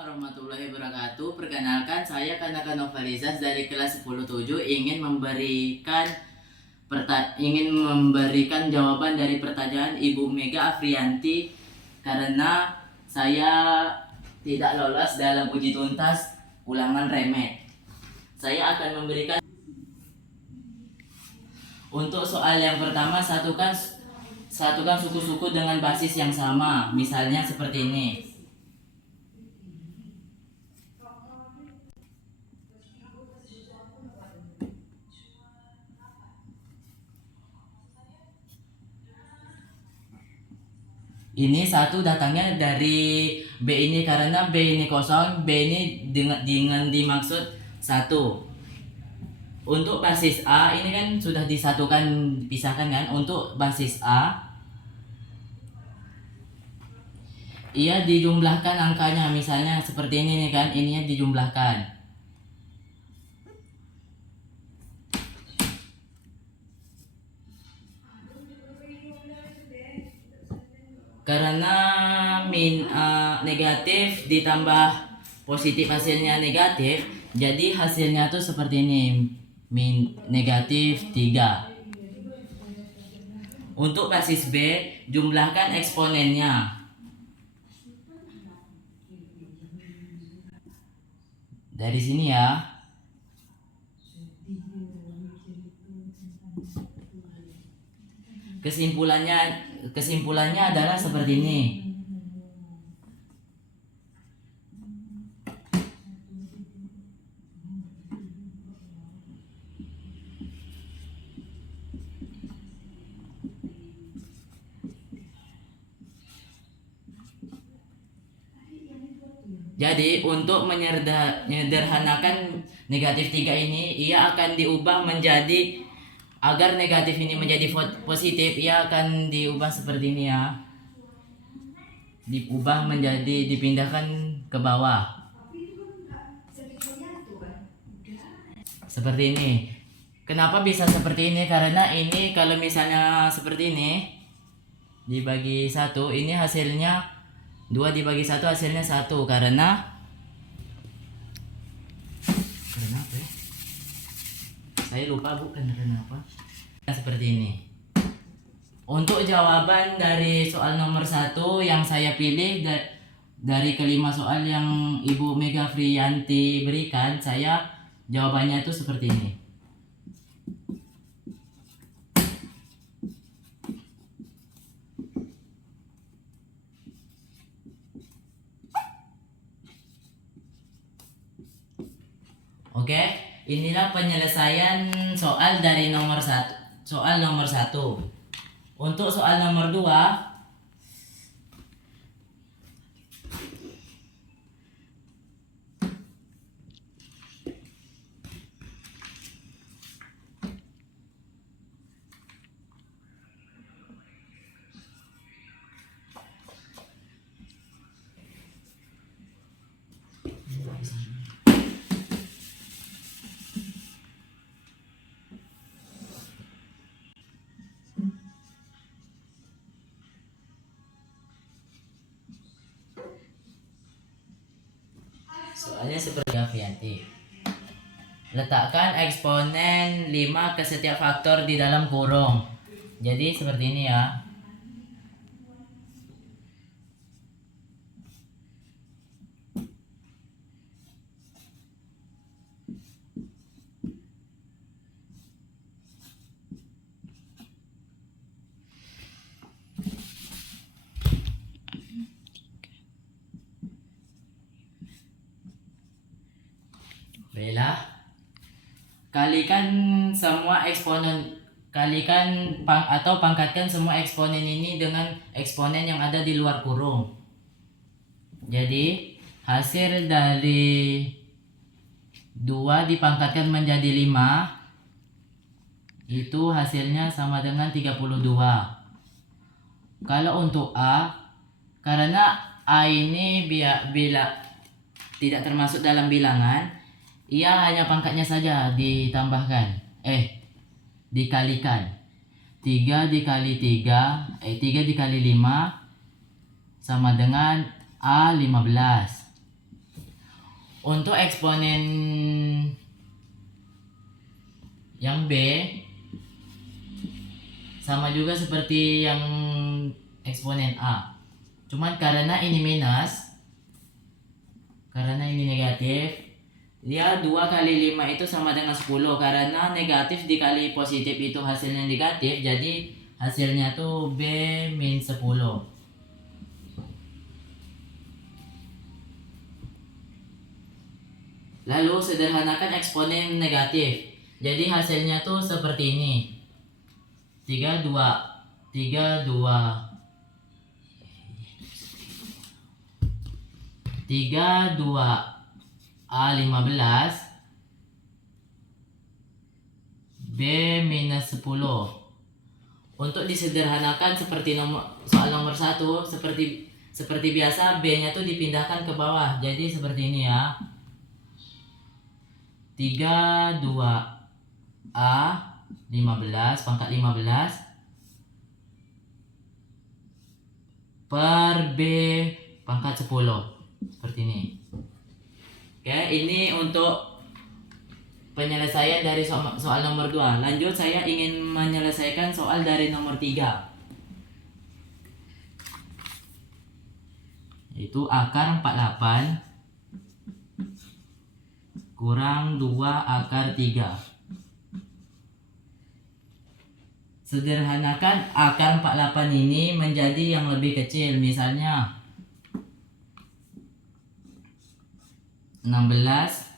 Warahmatullahi wabarakatuh. Perkenalkan, saya Kanaka Novalizas dari kelas 10-7 ingin memberikan jawaban dari pertanyaan Ibu Mega Afriyanti karena saya tidak lolos dalam uji tuntas ulangan remet. Saya akan memberikan untuk soal yang pertama, satukan suku-suku dengan basis yang sama. Misalnya seperti ini. Ini satu datangnya dari B ini karena B ini kosong, B ini dengan dimaksud satu. Untuk basis A ini kan sudah disatukan, dipisahkan kan. Untuk basis A, ia dijumlahkan angkanya, misalnya seperti ini nih kan, ininya dijumlahkan. Karena negatif ditambah positif hasilnya negatif, jadi hasilnya tuh seperti ini, negatif 3. Untuk basis B, jumlahkan eksponennya. Dari sini ya. Kesimpulannya adalah seperti ini. Jadi untuk menyederhanakan negatif 3 ini, ia akan diubah menjadi, agar negatif ini menjadi positif, ia akan diubah seperti ini ya. Diubah menjadi, dipindahkan ke bawah. Seperti ini. Kenapa bisa seperti ini? Karena ini kalau misalnya seperti ini, dibagi 1, ini hasilnya 2 dibagi 1 hasilnya 1. Karena apa ya? Saya lupa karena apa. Seperti ini. Untuk jawaban dari soal nomor 1 yang saya pilih dari kelima soal yang Ibu Mega Afriyanti berikan, saya jawabannya itu seperti ini. Oke, inilah penyelesaian soal dari nomor 1. Soal nomor 1. Untuk soal nomor 2, soalnya seperti Afriyanti. Letakkan eksponen 5 ke setiap faktor di dalam kurung. Jadi seperti ini ya. Baiklah. Pangkatkan semua eksponen ini dengan eksponen yang ada di luar kurung. Jadi hasil dari 2 dipangkatkan menjadi 5, itu hasilnya sama dengan 32. Kalau untuk A, karena A ini bila tidak termasuk dalam bilangan, ia hanya pangkatnya saja ditambahkan, dikalikan. 3 dikali 5 sama dengan A 15. Untuk eksponen yang B sama juga seperti yang eksponen A. Cuman karena ini minus, karena ini negatif, dia 2 kali 5 itu sama dengan 10. Karena negatif dikali positif itu hasilnya negatif, jadi hasilnya tuh B min 10. Lalu sederhanakan eksponen negatif. Jadi hasilnya tuh seperti ini. 32 A 15 B minus 10. Untuk disederhanakan seperti soal nomor 1, seperti biasa B-nya tuh dipindahkan ke bawah. Jadi seperti ini ya. 32 A 15 pangkat 15 per B pangkat 10. Seperti ini. Oke, ini untuk penyelesaian dari soal nomor 2. Lanjut, saya ingin menyelesaikan soal dari nomor 3. Yaitu akar 48 kurang 2 akar 3. Sederhanakan akar 48 ini menjadi yang lebih kecil. Misalnya 16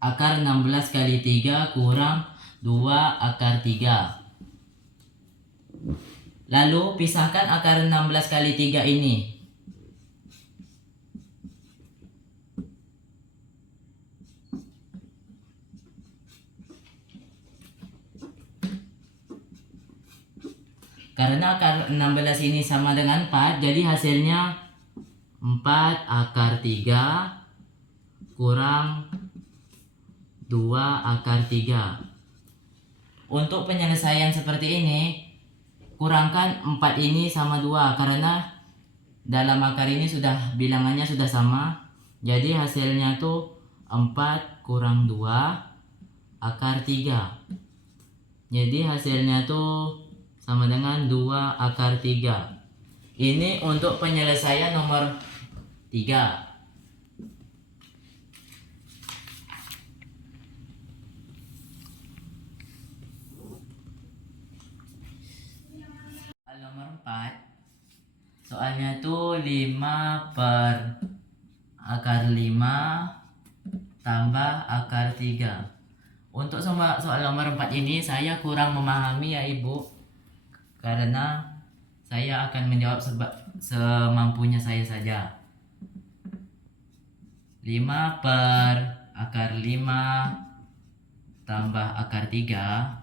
akar 16 kali 3 kurang 2 akar 3. Lalu pisahkan akar 16 kali 3 ini. Karena akar 16 ini sama dengan 4, jadi hasilnya 4 akar 3 kurang 2 akar 3. Untuk penyelesaian seperti ini, kurangkan 4 ini sama 2 karena dalam akar ini sudah bilangannya sudah sama. Jadi hasilnya tuh 4 kurang 2 akar 3. Jadi hasilnya tuh sama dengan 2 akar 3. Ini untuk penyelesaian nomor 3. Soal nomor 4. Soalnya tuh 5 per akar 5 tambah akar 3. Untuk soal nomor 4 ini saya kurang memahami ya Ibu. Karena saya akan menjawab semampunya saya saja. 5 per akar 5 tambah akar 3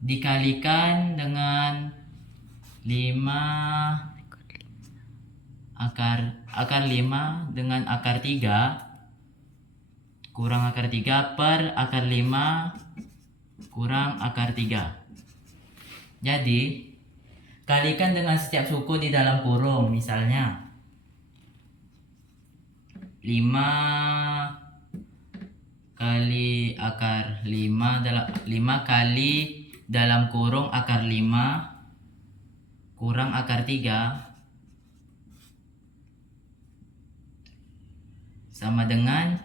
dikalikan dengan 5 akar 5 dengan akar 3 kurang akar 3 per akar 5 kurang akar 3. Jadi kalikan dengan setiap suku di dalam kurung. Misalnya 5 kali akar 5 kali dalam kurung akar 5 kurang akar 3 sama dengan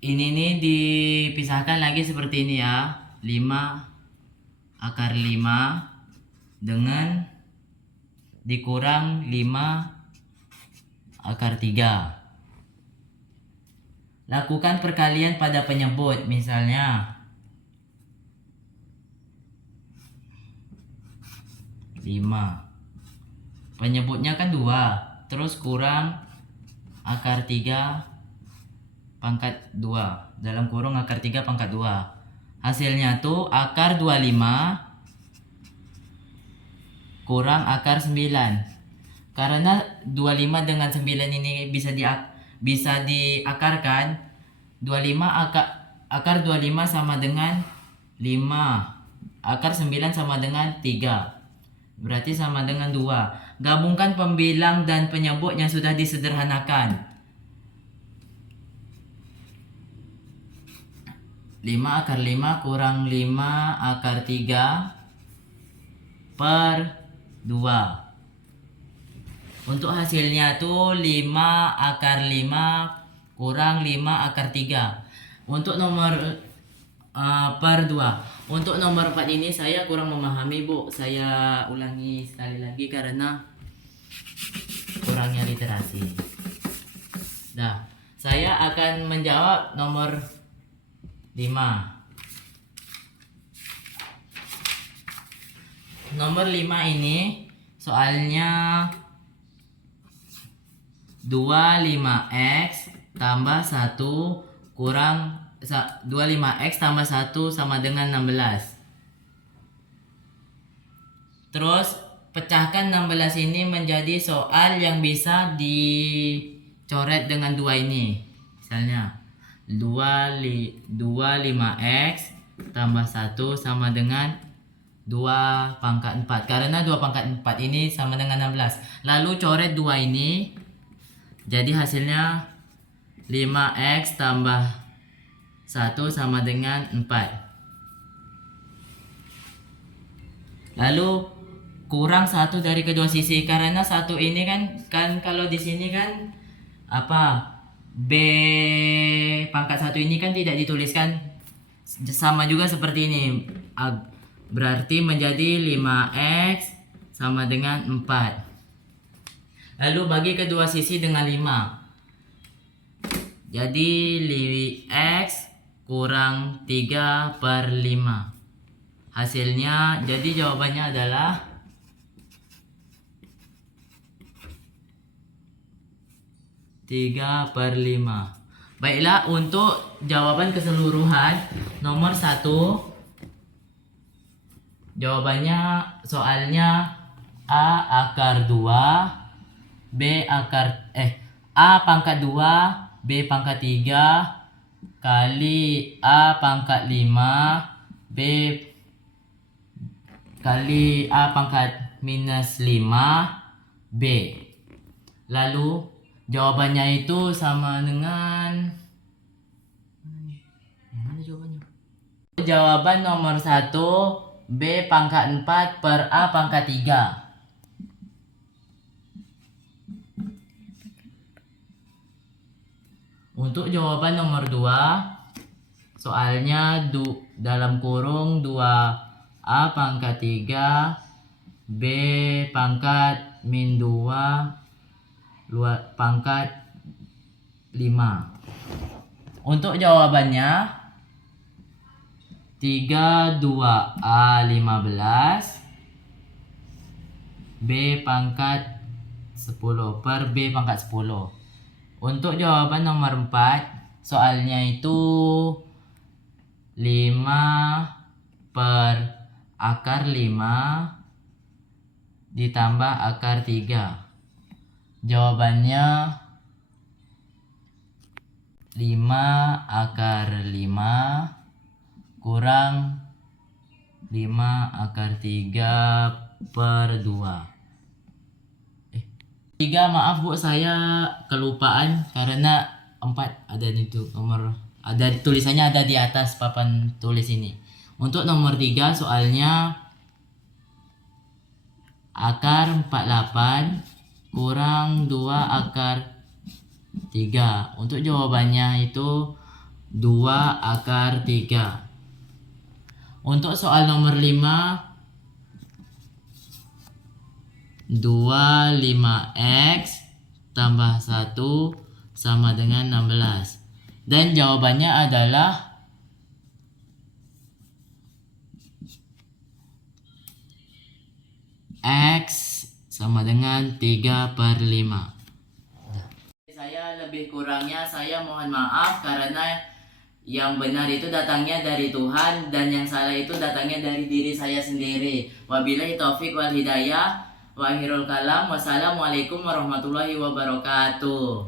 ini nih dipisahkan lagi seperti ini ya. 5 akar 5 dengan dikurang 5 akar 3. Lakukan perkalian pada penyebut. Misalnya 5, penyebutnya kan 2, terus kurang akar 3 pangkat 2 dalam kurung akar 3 pangkat 2. Hasilnya tuh akar 25 kurang akar 9. Karena 25 dengan 9 ini bisa diakarkan. 25 akar 25 sama dengan 5. Akar 9 sama dengan 3. Berarti sama dengan 2. Gabungkan pembilang dan penyebut yang sudah disederhanakan. 5 akar 5 kurang 5 akar 3 per 2. Untuk hasilnya tuh 5 akar 5 kurang 5 akar 3. Untuk nomor per 2. Untuk nomor 4 ini saya kurang memahami, Bu. Saya ulangi sekali lagi karena kurangnya literasi. Nah, saya akan menjawab nomor 5. Nomor 5 ini soalnya 25x tambah 1 kurang 25x tambah 1 sama dengan 16. Terus pecahkan 16 ini menjadi soal yang bisa dicoret dengan 2 ini. Misalnya 25x tambah 1 sama dengan 2 pangkat 4. Karena 2 pangkat 4 ini sama dengan 16. Lalu coret 2 ini. Jadi hasilnya 5x tambah 1 sama dengan 4. Lalu kurang 1 dari kedua sisi karena 1 ini kan kalau di sini kan B pangkat 1 ini kan tidak dituliskan, sama juga seperti ini. Berarti menjadi 5x sama dengan 4. Lalu bagi kedua sisi dengan 5. Jadi x kurang 3 per 5. Hasilnya, jadi jawabannya adalah 3 per 5. Baiklah, untuk jawaban keseluruhan nomor 1, jawabannya soalnya A akar 2 A pangkat 2 B pangkat 3 kali A pangkat 5 B kali A pangkat minus 5 B. Lalu jawabannya itu sama dengan mana jawabannya? Jawaban nomor 1 B pangkat 4 per A pangkat 3. Untuk jawaban nomor 2, soalnya dalam kurung 2A pangkat 3 B pangkat min 2 pangkat 5. Untuk jawabannya 32A 15 B pangkat 10 per B pangkat 10. Untuk jawaban nomor 4, soalnya itu 5 per akar 5 ditambah akar 3. Jawabannya 5 akar 5 kurang 5 akar 3 per 2. 3, maaf Bu, saya kelupaan karena 4 ada di nomor, ada tulisannya ada di atas papan tulis ini. Untuk nomor 3 soalnya akar 48 kurang 2 akar 3. Untuk jawabannya itu 2 akar 3. Untuk soal nomor 5, 25x tambah 1 sama dengan 16. Dan jawabannya adalah x sama dengan 3 per 5. Saya lebih kurangnya saya mohon maaf karena yang benar itu datangnya dari Tuhan dan yang salah itu datangnya dari diri saya sendiri. Wabillahi taufik wal hidayah. Wa akhirul kalam. Wassalamualaikum warahmatullahi wabarakatuh.